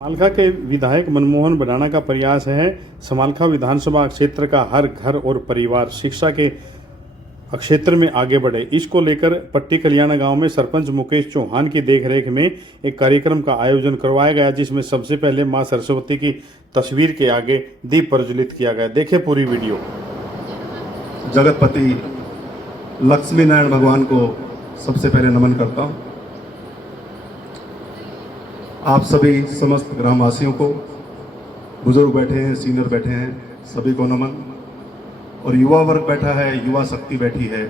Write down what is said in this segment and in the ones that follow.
समालखा के विधायक मनमोहन भडाना का प्रयास है समालखा विधानसभा क्षेत्र का हर घर और परिवार शिक्षा के क्षेत्र में आगे बढ़े। इसको लेकर पट्टी कल्याण गांव में सरपंच मुकेश चौहान की देखरेख में एक कार्यक्रम का आयोजन करवाया गया, जिसमें सबसे पहले मां सरस्वती की तस्वीर के आगे दीप प्रज्वलित किया गया। देखें पूरी वीडियो। जगतपति लक्ष्मी नारायण भगवान को सबसे पहले नमन करता हूं। आप सभी समस्त ग्रामवासियों को, बुजुर्ग बैठे हैं, सीनियर बैठे हैं, सभी को नमन। और युवा वर्ग बैठा है, युवा शक्ति बैठी है।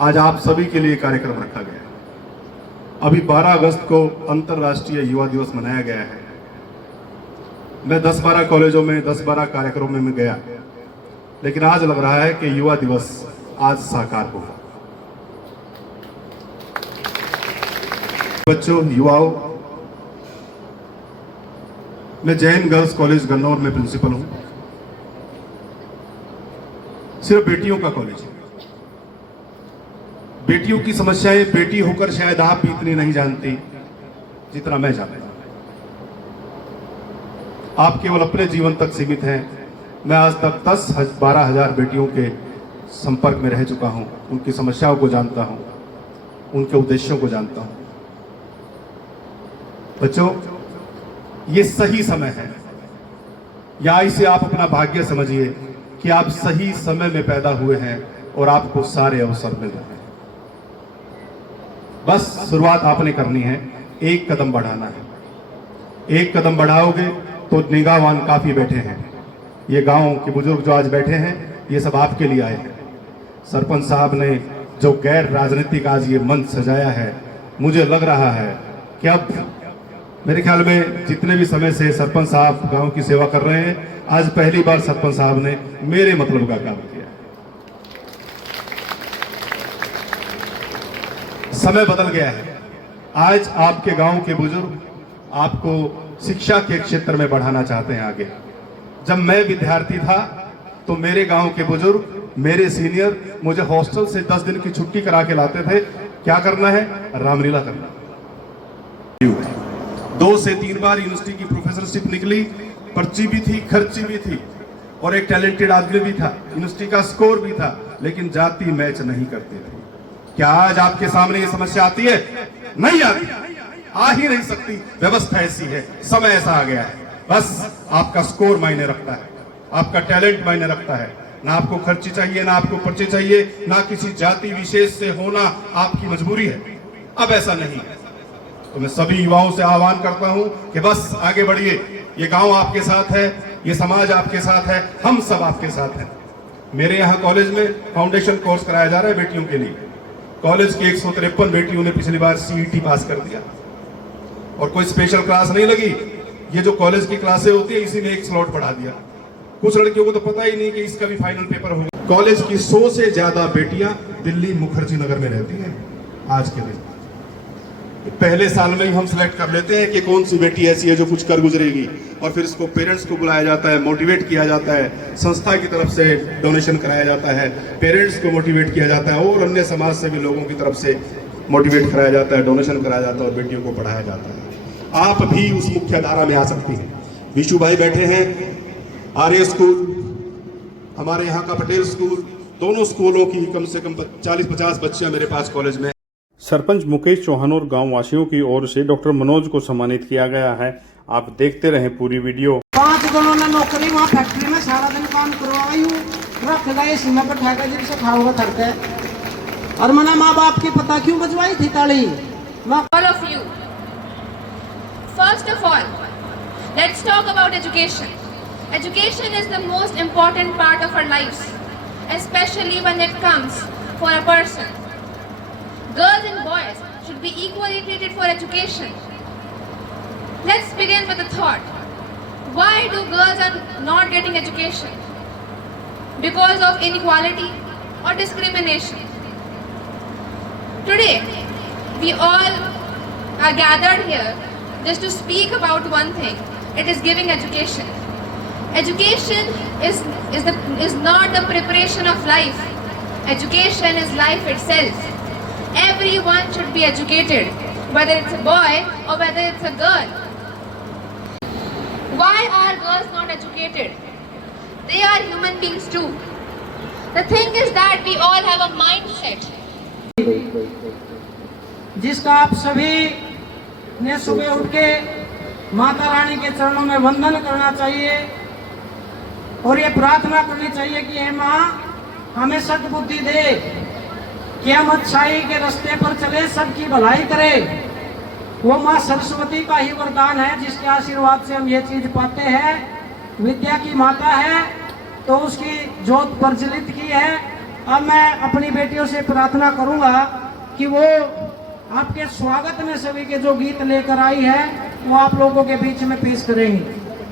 आज आप सभी के लिए कार्यक्रम रखा गया है। अभी 12 अगस्त को अंतर्राष्ट्रीय युवा दिवस मनाया गया है। मैं 10-12 कॉलेजों में 10-12 कार्यक्रमों में गया, लेकिन आज लग रहा है कि युवा दिवस आज साकार होगा। बच्चों, युवाओं, मैं जैन गर्ल्स कॉलेज गन्नौर में प्रिंसिपल हूं। सिर्फ बेटियों का कॉलेज है। बेटियों की समस्याएं बेटी होकर शायद आप भी इतनी नहीं जानती जितना मैं जानता हूं। आप केवल अपने जीवन तक सीमित हैं। मैं आज तक 10-12 हजार बेटियों के संपर्क में रह चुका हूं। उनकी समस्याओं को जानता हूं, उनके उद्देश्यों को जानता हूं। बच्चों, ये सही समय है, या इसे आप अपना भाग्य समझिए कि आप सही समय में पैदा हुए हैं और आपको सारे अवसर मिल रहे हैं। बस शुरुआत आपने करनी है, एक कदम बढ़ाना है। एक कदम बढ़ाओगे तो निगाहवान काफी बैठे हैं। ये गांव के बुजुर्ग जो आज बैठे हैं, ये सब आपके लिए आए हैं। सरपंच साहब ने जो गैर राजनीतिक आज ये मंच सजाया है, मुझे लग रहा है कि अब मेरे ख्याल में जितने भी समय से सरपंच साहब गांव की सेवा कर रहे हैं, आज पहली बार सरपंच साहब ने मेरे मतलब का काम किया। समय बदल गया है। आज आपके गांव के बुजुर्ग आपको शिक्षा के क्षेत्र में बढ़ाना चाहते हैं आगे। जब मैं विद्यार्थी था तो मेरे गांव के बुजुर्ग, मेरे सीनियर मुझे हॉस्टल से 10 दिन की छुट्टी करा के लाते थे। क्या करना है? रामलीला करना। 2 से 3 बार यूनिवर्सिटी की प्रोफेसरशिप निकली, पर्ची भी थी, खर्ची भी थी, और एक टैलेंटेड आदमी भी था, यूनिवर्सिटी का स्कोर भी था, लेकिन जाति मैच नहीं करते थे। क्या आज आपके सामने ये समस्या आती है? नहीं आती, आ ही नहीं सकती। व्यवस्था ऐसी है, समय ऐसा आ गया है। बस आपका स्कोर मायने रखता है, आपका टैलेंट मायने रखता है। ना आपको खर्ची चाहिए, ना आपको पर्ची चाहिए, ना किसी जाति विशेष से होना आपकी मजबूरी है। अब ऐसा नहीं है। तो मैं सभी युवाओं से आह्वान करता हूं कि बस आगे बढ़िए। ये गांव आपके साथ है, ये समाज आपके साथ है, हम सब आपके साथ हैं। मेरे यहाँ कॉलेज में फाउंडेशन कोर्स कराया जा रहा है बेटियों के लिए। कॉलेज की 153 बेटियों ने पिछली बार सीईटी पास कर दिया, और कोई स्पेशल क्लास नहीं लगी। ये जो कॉलेज की क्लासें होती है, इसी ने एक स्लॉट बढ़ा दिया। कुछ लड़कियों को तो पता ही नहीं कि इसका भी फाइनल पेपर होगा। कॉलेज की 100 से ज्यादा बेटियां दिल्ली मुखर्जी नगर में रहती हैं आज के दिन। पहले साल में ही हम सिलेक्ट कर लेते हैं कि कौन सी बेटी ऐसी है जो कुछ कर गुजरेगी, और फिर इसको पेरेंट्स को बुलाया जाता है, मोटिवेट किया जाता है, संस्था की तरफ से डोनेशन कराया जाता है, पेरेंट्स को मोटिवेट किया जाता है, और अन्य समाज से भी लोगों की तरफ से मोटिवेट कराया जाता है, डोनेशन कराया जाता है, और बेटियों को पढ़ाया जाता है। आप भी उस मुख्य धारा में आ सकती हैं। विशु भाई बैठे हैं, आर्य स्कूल, हमारे यहाँ का पटेल स्कूल, दोनों स्कूलों की कम से कम 40-50 बच्चियां मेरे पास कॉलेज में। सरपंच मुकेश चौहान और गांव वासियों की ओर से डॉक्टर मनोज को सम्मानित किया गया है। आप देखते रहें पूरी वीडियो। 5 जनों ने नौकरी वहाँ फैक्ट्री में सारा दिन काम करवाई हूँ, रख गए सीमा पर ठेका जिनसे खाओगे करके। और मैंने माँ बाप की पता क्यों बजवाई थी ताली। All of you. First of all, let's talk about education. Education is the most important part of our lives, especially when it comes for a person. Girls and boys should be equally treated for education. Let's begin with a thought. Why do girls are not getting education? Because of inequality or discrimination. Today, we all are gathered here just to speak about one thing. It is giving education. Education is not the preparation of life. Education is life itself. Everyone should be educated, whether it's a boy or whether it's a girl. are girls not educated? They are human beings too. The thing is that we all have a mindset. जिसका आप सभी ने सुबह उठ के माता रानी के चरणों में वंदन करना चाहिए और ये प्रार्थना करनी चाहिए कि हे माँ हमें सद्बुद्धि दे कि हम अच्छाई के रास्ते पर चले, सबकी भलाई करें। वो माँ सरस्वती का ही वरदान है जिसके आशीर्वाद से हम ये चीज पाते हैं। विद्या की माता है तो उसकी ज्योत प्रज्वलित की है। अब मैं अपनी बेटियों से प्रार्थना करूंगा कि वो आपके स्वागत में सभी के जो गीत लेकर आई है वो आप लोगों के बीच में पेश करेंगे।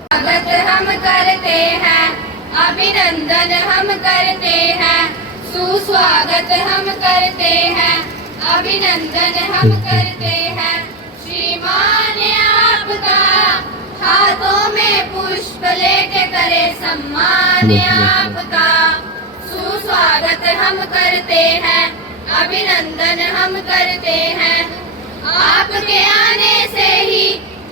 स्वागत हम करते हैं, अभिनंदन हम करते हैं, सुस्वागत हम करते हैं, अभिनंदन हम करते हैं। श्रीमान आपका हाथों में पुष्प लेके करे सम्मान आपका। सुस्वागत हम करते हैं, अभिनंदन हम करते हैं। आपके आने से ही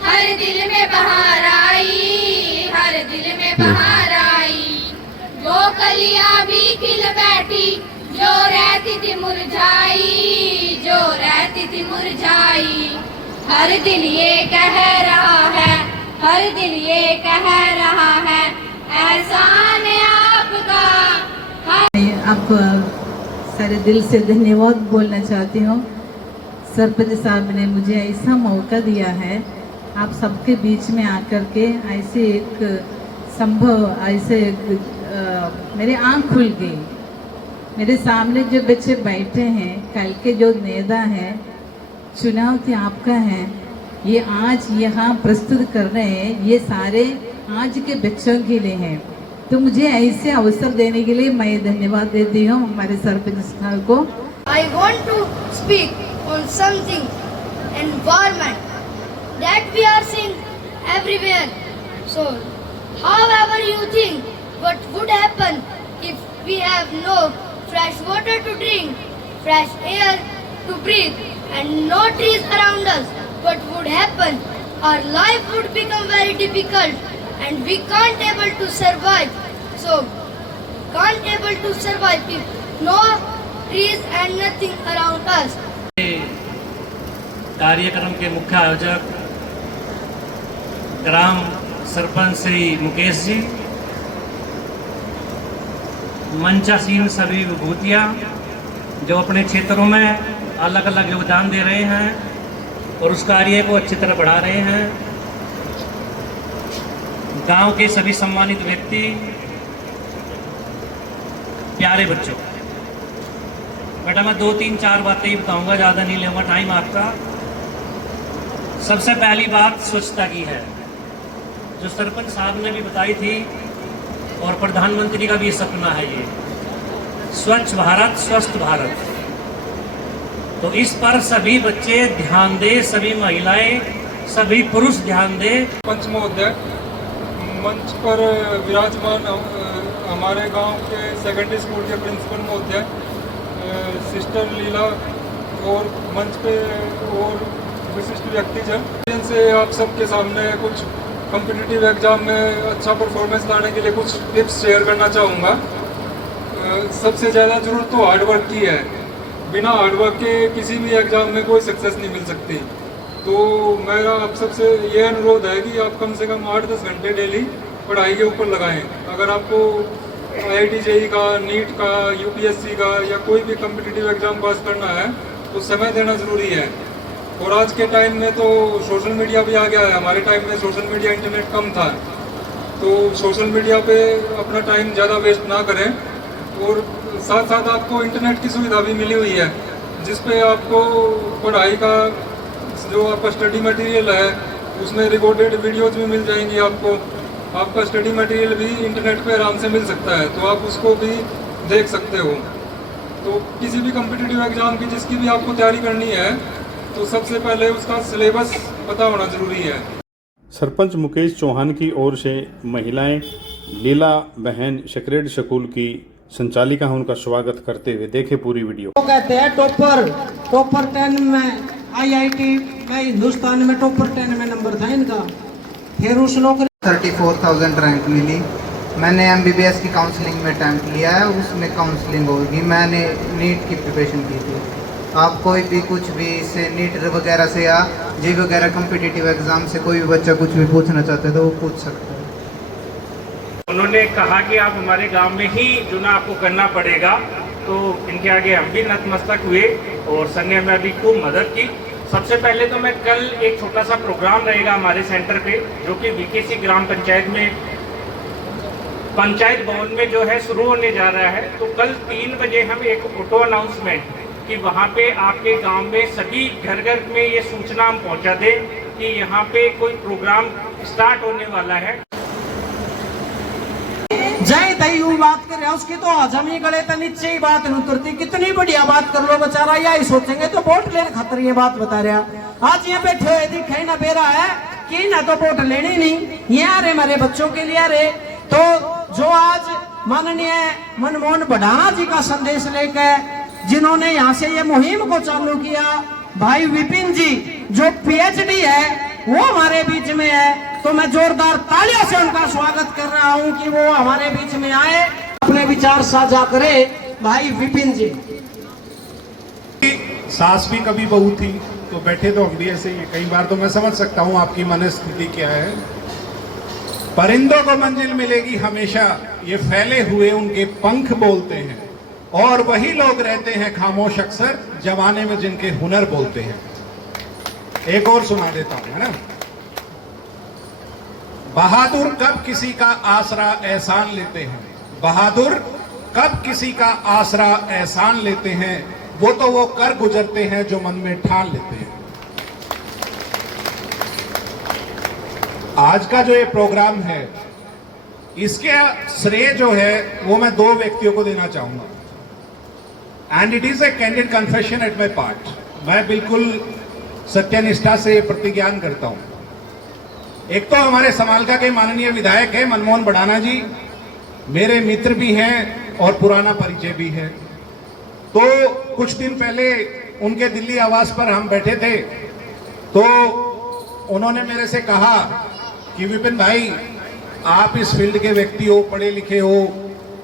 हर दिल में बहार आई, हर दिल में बहार आई। वो कलियां भी खिल बैठी जो रहती थी मुरझाई, जो रहती थी मुरझाई। हर दिल ये कह रहा है, हर दिल ये कह रहा है, एहसान आपका। आपको सारे दिल से धन्यवाद बोलना चाहती हूँ। सरपंच साहब ने मुझे ऐसा मौका दिया है आप सबके बीच में आकर के ऐसे एक संभव ऐसे मेरे आँख खुल गई। मेरे सामने जो बच्चे बैठे हैं, कल के जो नेता हैं, चुनाव आपका है, ये आज यहाँ प्रस्तुत कर रहे हैं, ये सारे आज के बच्चों के लिए हैं। तो मुझे ऐसे अवसर देने के लिए मैं धन्यवाद देती हूँ हमारे सरपंच साहब को। I want to speak on something, environment that we are seeing everywhere. So, however you think, what would happen if we have no fresh water to drink, fresh air to breathe, and no trees around us? What would happen? Our life would become very difficult, and we can't able to survive. So, can't able to survive if no trees and nothing around us. कार्यक्रम के मुख्य आयोजक ग्राम सरपंच श्री मुकेश जी, मंचासीन सभी विभूतियाँ जो अपने क्षेत्रों में अलग अलग योगदान दे रहे हैं और उस कार्य को अच्छी तरह बढ़ा रहे हैं, गांव के सभी सम्मानित व्यक्ति, प्यारे बच्चों। बेटा मैं 2-3-4 बातें ही बताऊंगा, ज़्यादा नहीं लूँगा टाइम आपका। सबसे पहली बात स्वच्छता की है, जो सरपंच साहब ने भी बताई थी और प्रधानमंत्री का भी सपना है ये स्वच्छ भारत स्वस्थ भारत। तो इस पर सभी बच्चे ध्यान दें, सभी महिलाएं, सभी पुरुष ध्यान दें। पंच महोदय मंच पर विराजमान हमारे गांव के सेकेंडरी स्कूल के प्रिंसिपल महोदय सिस्टर लीला और मंच पे और विशिष्ट व्यक्तिजन से आप सबके सामने कुछ कॉम्पिटिटिव एग्जाम में अच्छा परफॉर्मेंस लाने के लिए कुछ टिप्स शेयर करना चाहूँगा। सबसे ज़्यादा ज़रूरत तो हार्डवर्क की है। बिना हार्डवर्क के किसी भी एग्ज़ाम में कोई सक्सेस नहीं मिल सकती। तो मेरा आप सबसे ये अनुरोध है कि आप कम से कम 8-10 घंटे डेली पढ़ाई के ऊपर लगाएं। अगर आपको IIT JEE का, नीट का, UPSC का या कोई भी कॉम्पिटिटिव एग्ज़ाम पास करना है तो समय देना ज़रूरी है। और आज के टाइम में तो सोशल मीडिया भी आ गया है। हमारे टाइम में सोशल मीडिया इंटरनेट कम था, तो सोशल मीडिया पे अपना टाइम ज़्यादा वेस्ट ना करें। और साथ साथ आपको इंटरनेट की सुविधा भी मिली हुई है, जिस पे आपको पढ़ाई का जो आपका स्टडी मटेरियल है उसमें रिकॉर्डेड वीडियोज़ भी मिल जाएंगी। आपका स्टडी मटेरियल भी इंटरनेट पे आराम से मिल सकता है, तो आप उसको भी देख सकते हो। तो किसी भी कॉम्पिटिटिव एग्ज़ाम की जिसकी भी आपको तैयारी करनी है तो सबसे पहले उसका सिलेबस पता होना ज़रूरी है। सरपंच मुकेश चौहान की ओर से महिलाएं लीला बहन सेक्रेड स्कूल की संचालिका हैं, उनका स्वागत करते हुए देखे पूरी वीडियो। वो कहते हैं टॉपर 10 में IIT में हिंदुस्तान में टॉपर 10 में नंबर था इनका। फिर उस नौकरी 34,000 रैंक मिली। मैंने MBBS की काउंसलिंग में अटैम्प्ट लिया है, उसमें काउंसलिंग होगी। मैंने नीट की प्रिपरेशन की थी। आप कोई भी कुछ भी से नीट वगैरह से या जे वगैरह कम्पिटिटिव एग्ज़ाम से कोई भी बच्चा कुछ भी पूछना चाहता है तो वो पूछ सकता है। उन्होंने कहा कि आप हमारे गांव में ही चुना आपको करना पड़ेगा, तो इनके आगे हम भी नतमस्तक हुए और सर ने हमें अभी खूब मदद की। सबसे पहले तो मैं कल एक छोटा सा प्रोग्राम रहेगा हमारे सेंटर पे, जो कि VKC ग्राम पंचायत में पंचायत भवन में जो है शुरू होने जा रहा है। तो कल 3 बजे हम एक ऑटो अनाउंसमेंट कि वहाँ पे आपके गांव में सभी घर घर में ये सूचना हम पहुँचा दें कि यहाँ पे कोई प्रोग्राम स्टार्ट होने वाला है। जय दयू बात कर रहे हैं उसकी तो हजम ही गले तो नीचे ही बात नहीं उतरती। कितनी बढ़िया बात कर लो बेचारा, या ही सोचेंगे तो वोट लेने खातर ये बात बता रहा। आज यहाँ बैठे हुए दिखे ना बेरा है कि ना तो वोट लेने नहीं, ये आ रहे हमारे बच्चों के लिए आ रहे। तो जो आज माननीय मनमोहन भडाना जी का संदेश लेकर जिन्होंने यहाँ से ये मुहिम को चालू किया, भाई विपिन जी जो PhD है वो हमारे बीच में है, तो मैं जोरदार तालियों से उनका स्वागत कर रहा हूं कि वो हमारे बीच में आए, अपने विचार साझा करे। भाई विपिन जी। सास भी कभी बहू थी, तो बैठे तो हम भी ऐसे ही। कई बार तो मैं समझ सकता हूँ आपकी मनस्थिति क्या है। परिंदों को मंजिल मिलेगी हमेशा, ये फैले हुए उनके पंख बोलते हैं, और वही लोग रहते हैं खामोश अक्सर जमाने में जिनके हुनर बोलते हैं। एक और सुना देता हूं, है ना। बहादुर कब किसी का आसरा एहसान लेते हैं, बहादुर कब किसी का आसरा एहसान लेते हैं, वो तो वो कर गुजरते हैं जो मन में ठान लेते हैं। आज का जो ये प्रोग्राम है, इसके श्रेय जो है वो मैं 2 व्यक्तियों को देना चाहूंगा। And it is a candid confession at my part. मैं बिल्कुल सत्यनिष्ठा से प्रतिज्ञान करता हूं। एक तो हमारे समालका के माननीय विधायक है मनमोहन भडाना जी, मेरे मित्र भी हैं और पुराना परिचय भी है। तो कुछ दिन पहले उनके दिल्ली आवास पर हम बैठे थे, तो उन्होंने मेरे से कहा कि विपिन भाई आप इस फील्ड के व्यक्ति हो, पढ़े लिखे हो,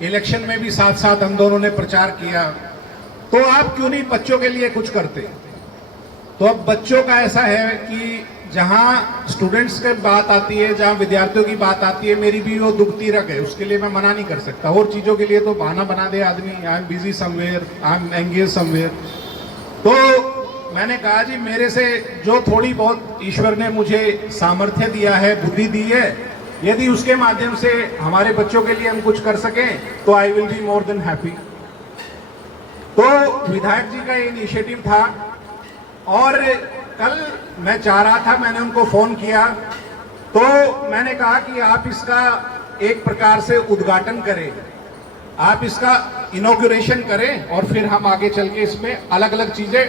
इलेक्शन में भी साथ साथ हम दोनों ने प्रचार किया, तो आप क्यों नहीं बच्चों के लिए कुछ करते। तो अब बच्चों का ऐसा है कि जहां स्टूडेंट्स की बात आती है, जहां विद्यार्थियों की बात आती है, मेरी भी वो दुखती रग है, उसके लिए मैं मना नहीं कर सकता। और चीजों के लिए तो बहाना बना दे आदमी, I am busy somewhere, I am engage somewhere. तो मैंने कहा जी मेरे से जो थोड़ी बहुत ईश्वर ने मुझे सामर्थ्य दिया है, बुद्धि दी है, यदि उसके माध्यम से हमारे बच्चों के लिए हम कुछ कर सकें तो I will be more than happy. तो विधायक जी का ये इनिशिएटिव था, और कल मैं चाह रहा था, मैंने उनको फोन किया, तो मैंने कहा कि आप इसका एक प्रकार से उद्घाटन करें, आप इसका इनॉग्रेशन करें, और फिर हम आगे चल के इसमें अलग अलग चीजें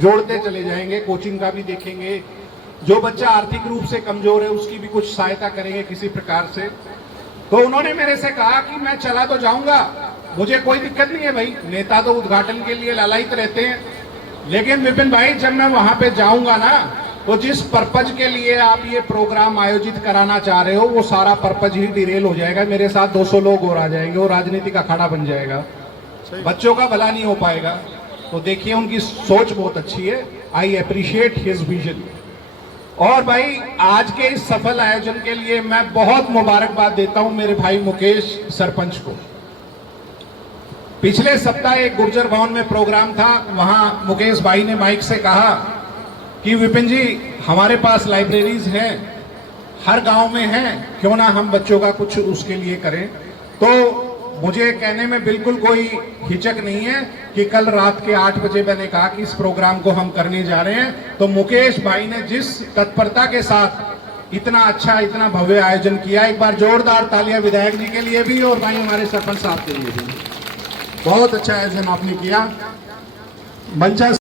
जोड़ते चले जाएंगे। कोचिंग का भी देखेंगे, जो बच्चा आर्थिक रूप से कमजोर है उसकी भी कुछ सहायता करेंगे किसी प्रकार से। तो उन्होंने मेरे से कहा कि मैं चला तो जाऊंगा, मुझे कोई दिक्कत नहीं है भाई, नेता तो उद्घाटन के लिए लालायित रहते हैं, लेकिन विपिन भाई जब मैं वहां पे जाऊंगा ना, तो जिस पर्पज के लिए आप ये प्रोग्राम आयोजित कराना चाह रहे हो वो सारा पर्पज ही डिरेल हो जाएगा। मेरे साथ 200 लोग और आ जाएंगे और राजनीति का अखाड़ा बन जाएगा, बच्चों का भला नहीं हो पाएगा। तो देखिए उनकी सोच बहुत अच्छी है, आई अप्रिशिएट हिज विजन। और भाई आज के इस सफल आयोजन के लिए मैं बहुत मुबारकबाद देता हूं मेरे भाई मुकेश सरपंच को। पिछले सप्ताह एक गुर्जर भवन में प्रोग्राम था, वहां मुकेश भाई ने माइक से कहा कि विपिन जी हमारे पास लाइब्रेरीज हैं, हर गांव में हैं, क्यों ना हम बच्चों का कुछ उसके लिए करें। तो मुझे कहने में बिल्कुल कोई हिचक नहीं है कि कल रात के 8 बजे मैंने कहा कि इस प्रोग्राम को हम करने जा रहे हैं। तो मुकेश भाई ने जिस तत्परता के साथ इतना अच्छा, इतना भव्य आयोजन किया, एक बार जोरदार तालियां विधायक जी के लिए भी और भाई हमारे सरपंच साहब के लिए भी। बहुत अच्छा आयोजन आपने किया। मंचा